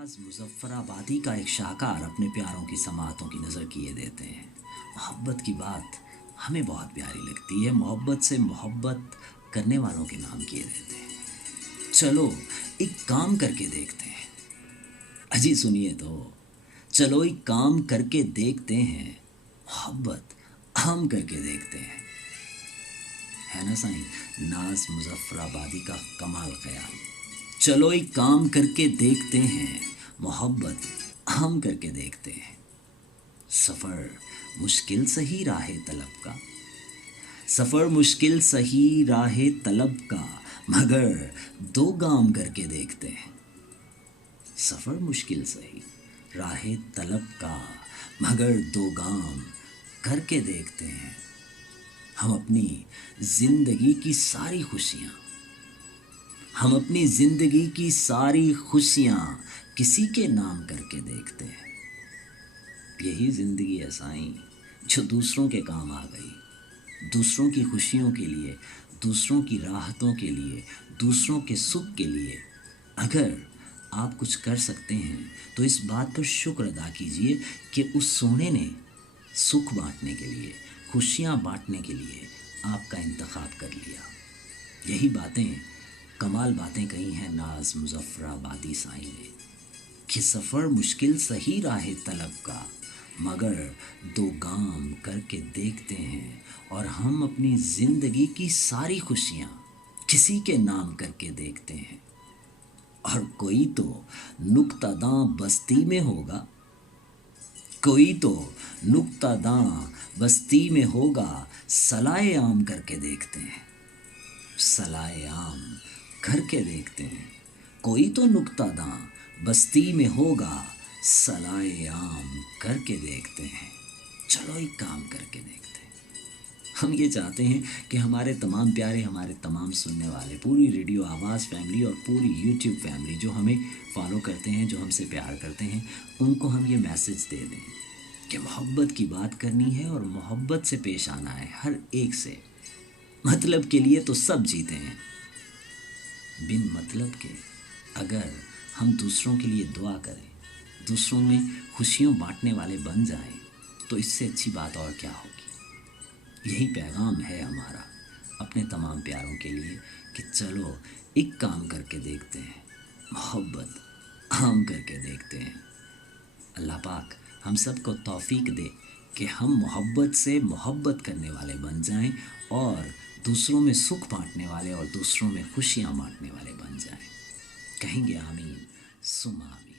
नाज मुजफ्फराबादी का एक शाहकार अपने प्यारों की समातों की नज़र किए देते हैं। मोहब्बत की बात हमें बहुत प्यारी लगती है। मोहब्बत से मोहब्बत करने वालों के नाम किए देते हैं। चलो एक काम करके देखते हैं। अजी सुनिए तो, चलो एक काम करके देखते हैं। मोहब्बत हम करके देखते हैं। है ना साईं नाज मुजफ्फराबादी का कमाल ख्याल। चलो एक काम करके देखते हैं, मोहब्बत हम करके देखते हैं। सफ़र मुश्किल सही राहे तलब का, सफ़र मुश्किल सही राहे तलब का, मगर दो गाम करके देखते हैं। सफ़र मुश्किल सही राहे तलब का, मगर दो गाम करके देखते हैं। हम अपनी ज़िंदगी की सारी खुशियाँ, हम अपनी ज़िंदगी की सारी खुशियाँ किसी के नाम करके देखते हैं। यही ज़िंदगी है साईं जो दूसरों के काम आ गई। दूसरों की खुशियों के लिए, दूसरों की राहतों के लिए, दूसरों के सुख के लिए अगर आप कुछ कर सकते हैं तो इस बात पर शुक्र अदा कीजिए कि उस सोने ने सुख बांटने के लिए, खुशियाँ बांटने के लिए आपका इंतखाब कर लिया। यही बातें, कमाल बातें कही हैं नाज मुजफ्फराबादी साईं ने कि सफ़र मुश्किल सही राहे तलब का, मगर दो गाम करके देखते हैं। और हम अपनी ज़िंदगी की सारी खुशियाँ किसी के नाम करके देखते हैं। और कोई तो नुक्तादां बस्ती में होगा, कोई तो नुक्तादां बस्ती में होगा, सलाए आम करके देखते हैं। सलाए आम करके देखते हैं। कोई तो नुक्तादां बस्ती में होगा, सलाए आम करके देखते हैं। चलो एक काम करके देखते हैं। हम ये चाहते हैं कि हमारे तमाम प्यारे, हमारे तमाम सुनने वाले, पूरी रेडियो आवाज़ फैमिली और पूरी यूट्यूब फैमिली जो हमें फॉलो करते हैं, जो हमसे प्यार करते हैं, उनको हम ये मैसेज दे दें कि मोहब्बत की बात करनी है और मोहब्बत से पेश आना है हर एक से। मतलब के लिए तो सब जीते हैं, बिन मतलब के अगर हम दूसरों के लिए दुआ करें, दूसरों में खुशियों बांटने वाले बन जाएं, तो इससे अच्छी बात और क्या होगी। यही पैगाम है हमारा अपने तमाम प्यारों के लिए कि चलो एक काम करके देखते हैं, मोहब्बत हम करके देखते हैं। अल्लाह पाक हम सबको तौफीक दे कि हम मोहब्बत से मोहब्बत करने वाले बन जाएं और दूसरों में सुख बांटने वाले और दूसरों में खुशियाँ बांटने वाले बन जाएं। कहेंगे आमीन सुमा आमीन।